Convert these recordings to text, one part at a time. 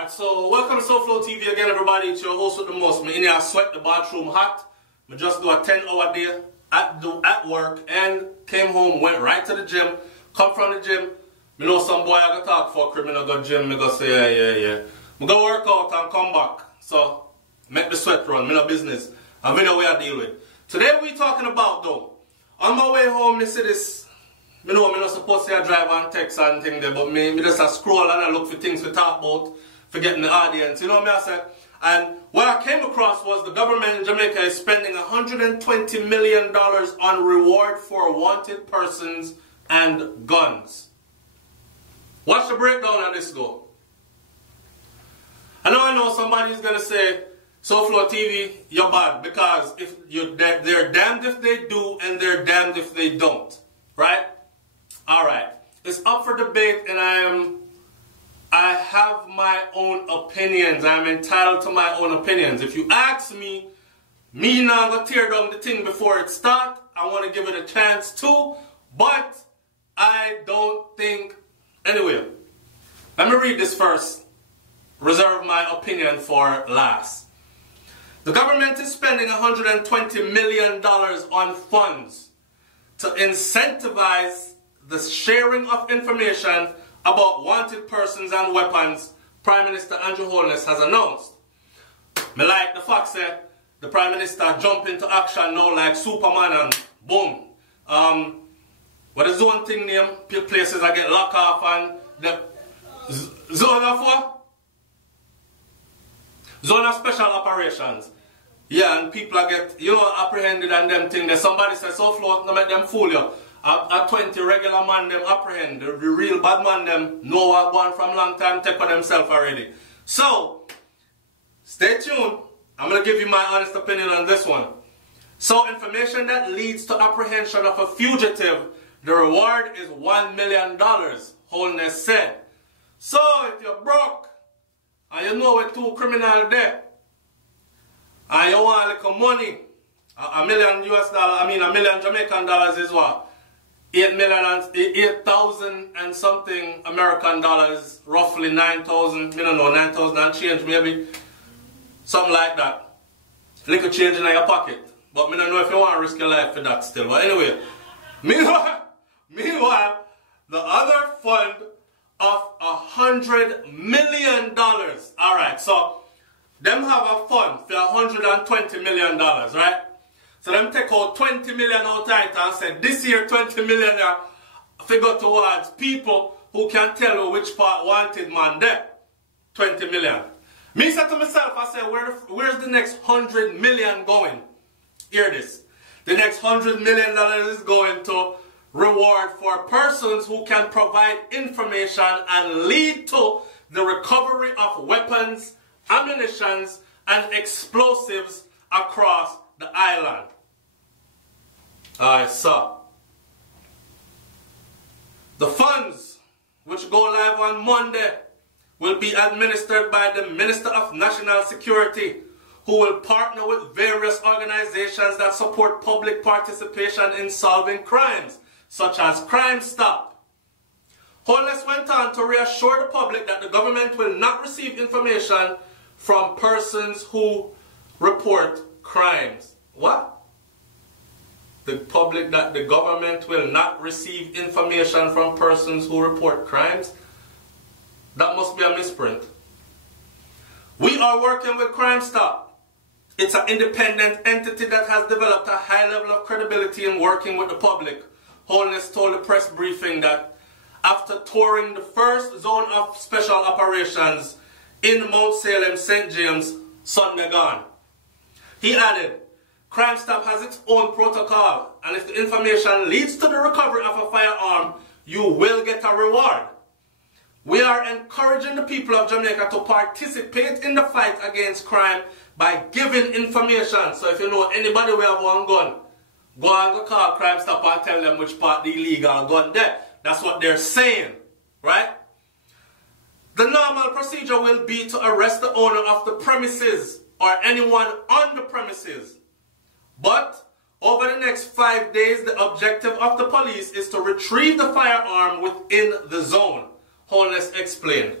Alright, so welcome to SoFlo TV again, everybody. It's your host with the most. Me in here, I sweat the bathroom hot. I just do a 10-hour day at work and came home, went right to the gym. Come from the gym, me know some boy I got talk for crib, me no go gym, me go say yeah. Me go work out and come back. So make the sweat run, me no business. A video we I deal with. Today we talking about though. On my way home, me see this. Me know me not supposed to drive and text and thing there, but me just a scroll and I look for things to talk about, for getting the audience. You know what I say? And what I came across was the government in Jamaica is spending $120 million on reward for wanted persons and guns. Watch the breakdown of this go. I know somebody's gonna say, SoFlo TV, you're bad, because if they're damned if they do and they're damned if they don't. Right? Alright. It's up for debate and I have my own opinions. I'm entitled to my own opinions. If you ask me now gonna tear down the thing before it starts. I want to give it a chance too, but I don't think. Anyway, let me read this first. Reserve my opinion for last. The government is spending $120 million on funds to incentivize the sharing of information about wanted persons and weapons, Prime Minister Andrew Holness has announced. Me like the fact that the Prime Minister jump into action now like Superman and boom. What is zone thing name? Places I get locked off and the zone of what? Zone of special operations. Yeah, and people get, apprehended and them thing. There's somebody says, SoFlo, don't make them fool you. At 20 regular man them apprehend. The real bad man them know what gone from long time, take for themselves already. So, stay tuned. I'm going to give you my honest opinion on this one. So, information that leads to apprehension of a fugitive, the reward is $1 million, Holness said. So, if you're broke, and you know we're two criminals there, and you want a little money, $1 million $1 million Jamaican dollars is what? 8,000 and something American dollars, roughly 9,000, 9,000 and change maybe, something like that. Little change in your pocket. But I don't know if you want to risk your life for that still. But anyway, meanwhile, the other fund of $100 million. Alright, so them have a fund for $120 million, right? So them take out 20 million out of it and say, this year 20 million figure towards people who can tell you which part wanted man there. 20 million. Me said to myself, I said, where's the next 100 million going? Hear this. The next $100 million is going to reward for persons who can provide information and lead to the recovery of weapons, ammunition, and explosives across the island. Alright, so the funds which go live on Monday will be administered by the Minister of National Security, who will partner with various organizations that support public participation in solving crimes, such as Crime Stop. Holness went on to reassure the public that the government will not receive information from persons who report crimes. What? The government will not receive information from persons who report crimes? That must be a misprint. We are working with Crime Stop. It's an independent entity that has developed a high level of credibility in working with the public. Holness told the press briefing that after touring the first zone of special operations in Mount Salem, St. James, Sunday gone. He added, Crime Stop has its own protocol, and if the information leads to the recovery of a firearm, you will get a reward. We are encouraging the people of Jamaica to participate in the fight against crime by giving information. So if you know anybody who have one gun, go and go call Crime Stop and tell them which part the illegal gun there. That's what they're saying, right? The normal procedure will be to arrest the owner of the premises or anyone on the premises. But over the next 5 days, the objective of the police is to retrieve the firearm within the zone, Holness explained.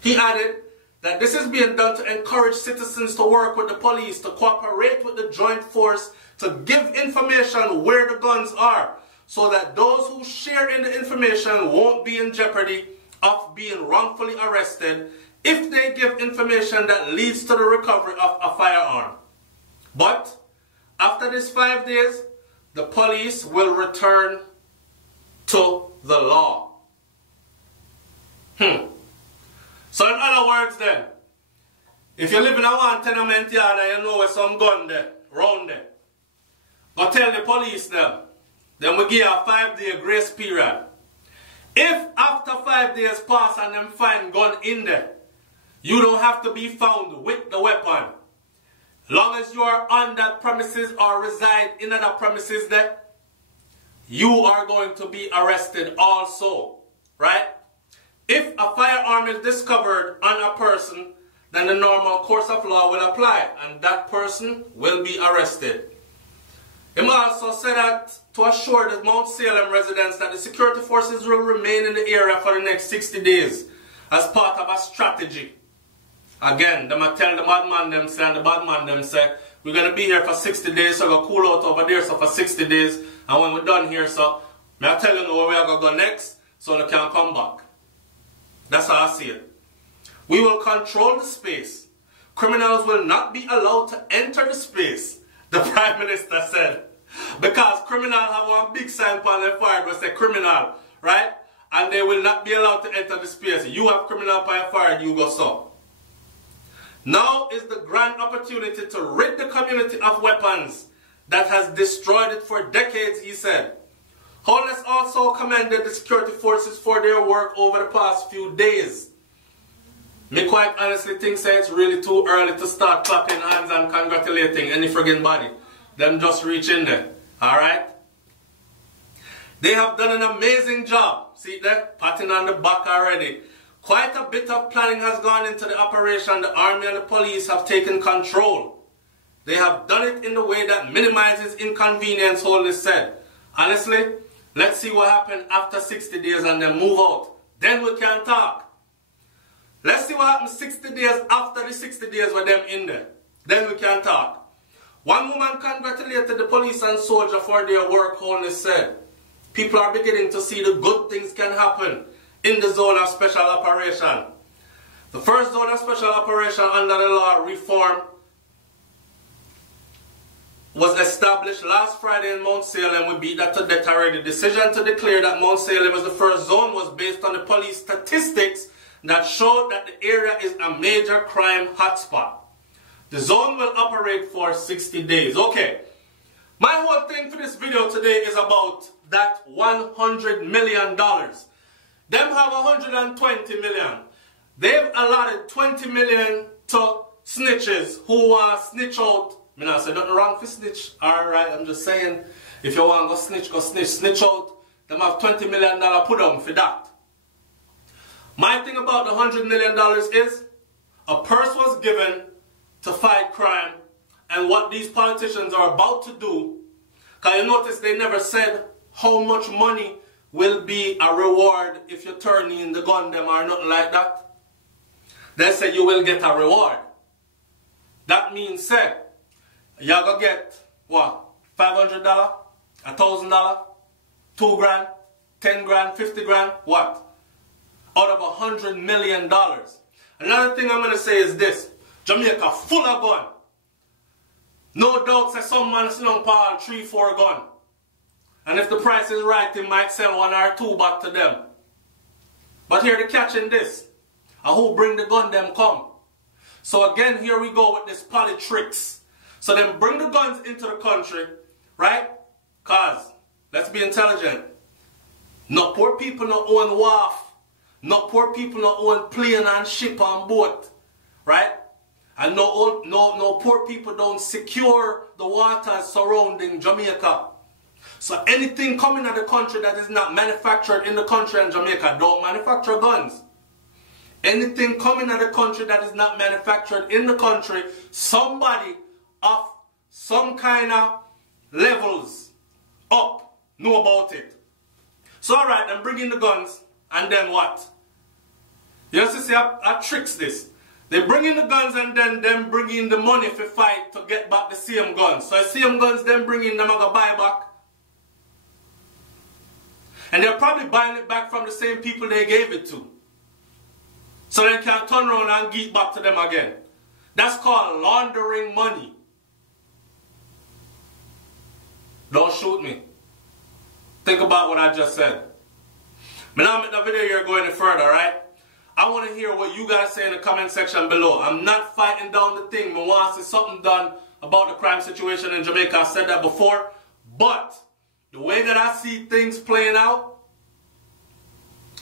He added, that this is being done to encourage citizens to work with the police, to cooperate with the joint force, to give information where the guns are, so that those who share in the information won't be in jeopardy of being wrongfully arrested if they give information that leads to the recovery of a firearm. But after these 5 days, the police will return to the law. So in other words then, if you live in a one tenement yard and you know where some gun there, round there, go tell the police them. Then we give you a 5-day grace period. If after 5 days pass and them find gun in there, you don't have to be found with the weapon. Long as you are on that premises or reside in other premises there, you are going to be arrested also, right? If a firearm is discovered on a person, then the normal course of law will apply and that person will be arrested. He also said that to assure the Mount Salem residents that the security forces will remain in the area for the next 60 days as part of a strategy. Again, them tell the bad man them say, and the bad man them say, we're going to be here for 60 days, so we'll cool out over there so for 60 days, and when we're done here, so may I tell you where we are going to go next, so they can come back. That's how I see it. We will control the space. Criminals will not be allowed to enter the space, the Prime Minister said. Because criminals have one big sign on their forehead that say criminal, right? And they will not be allowed to enter the space. You have criminal on your forehead, you go so. Now is the grand opportunity to rid the community of weapons that has destroyed it for decades, he said. Holness also commended the security forces for their work over the past few days. Me quite honestly think say it's really too early to start clapping hands and congratulating any friggin' body. Them just reach in there, alright? They have done an amazing job. See there? Patting on the back already. Quite a bit of planning has gone into the operation. The army and the police have taken control. They have done it in the way that minimizes inconvenience, Holness said. Honestly, let's see what happens after 60 days and then move out. Then we can talk. Let's see what happens 60 days after the 60 days with them in there. Then we can talk. One woman congratulated the police and soldier for their work, Holness said. People are beginning to see the good things can happen in the zone of special operation. The first zone of special operation under the law reform was established last Friday in Mount Salem. We beat that to death already. The decision to declare that Mount Salem as the first zone was based on the police statistics that showed that the area is a major crime hotspot. The zone will operate for 60 days. Okay, my whole thing for this video today is about that $100 million. Them have 120 million. They've allotted 20 million to snitches who want to snitch out. I mean, I say nothing wrong for snitch. Alright, I'm just saying, if you want to go snitch, snitch out. Them have $20 million put on for that. My thing about the $100 million is, a purse was given to fight crime, and what these politicians are about to do, because you notice they never said how much money will be a reward if you turn in the gun them or nothing like that. They say you will get a reward. That means say, you're going to get, what, $500, $1,000, $2 grand, 10 grand, 50 grand, what? Out of $100 million. Another thing I'm going to say is this. Jamaica full of gun. No doubt say some man sit on Paul 3-4 gun. And if the price is right, he might sell 1 or 2 back to them. But here the catch in this. And who bring the gun them come. So again, here we go with this politics. So then bring the guns into the country, right? Cause, let's be intelligent. No poor people no own wharf. No poor people no own plane and ship and boat. Right? And no poor people don't secure the waters surrounding Jamaica. So anything coming out of the country that is not manufactured in the country and Jamaica don't manufacture guns. Anything coming out of the country that is not manufactured in the country, somebody of some kind of levels up know about it. So alright, then bring in the guns and then what? You know, see, I tricks this. They bring in the guns and then them bring in the money for fight to get back the same guns. So the same guns them bring in, them are going to buy back. And they're probably buying it back from the same people they gave it to. So they can turn around and give it back to them again. That's called laundering money. Don't shoot me. Think about what I just said. But now I'm in the video here going further, right? I want to hear what you guys say in the comment section below. I'm not fighting down the thing. I want to see something done about the crime situation in Jamaica. I said that before. But the way that I see things playing out,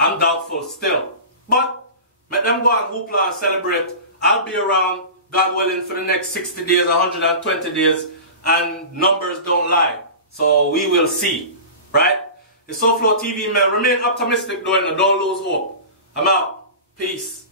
I'm doubtful still. But let them go and hoopla and celebrate. I'll be around, God willing, for the next 60 days, 120 days. And numbers don't lie. So we will see. Right? It's SoFlo TV, man. Remain optimistic, though, and don't lose hope. I'm out. Peace.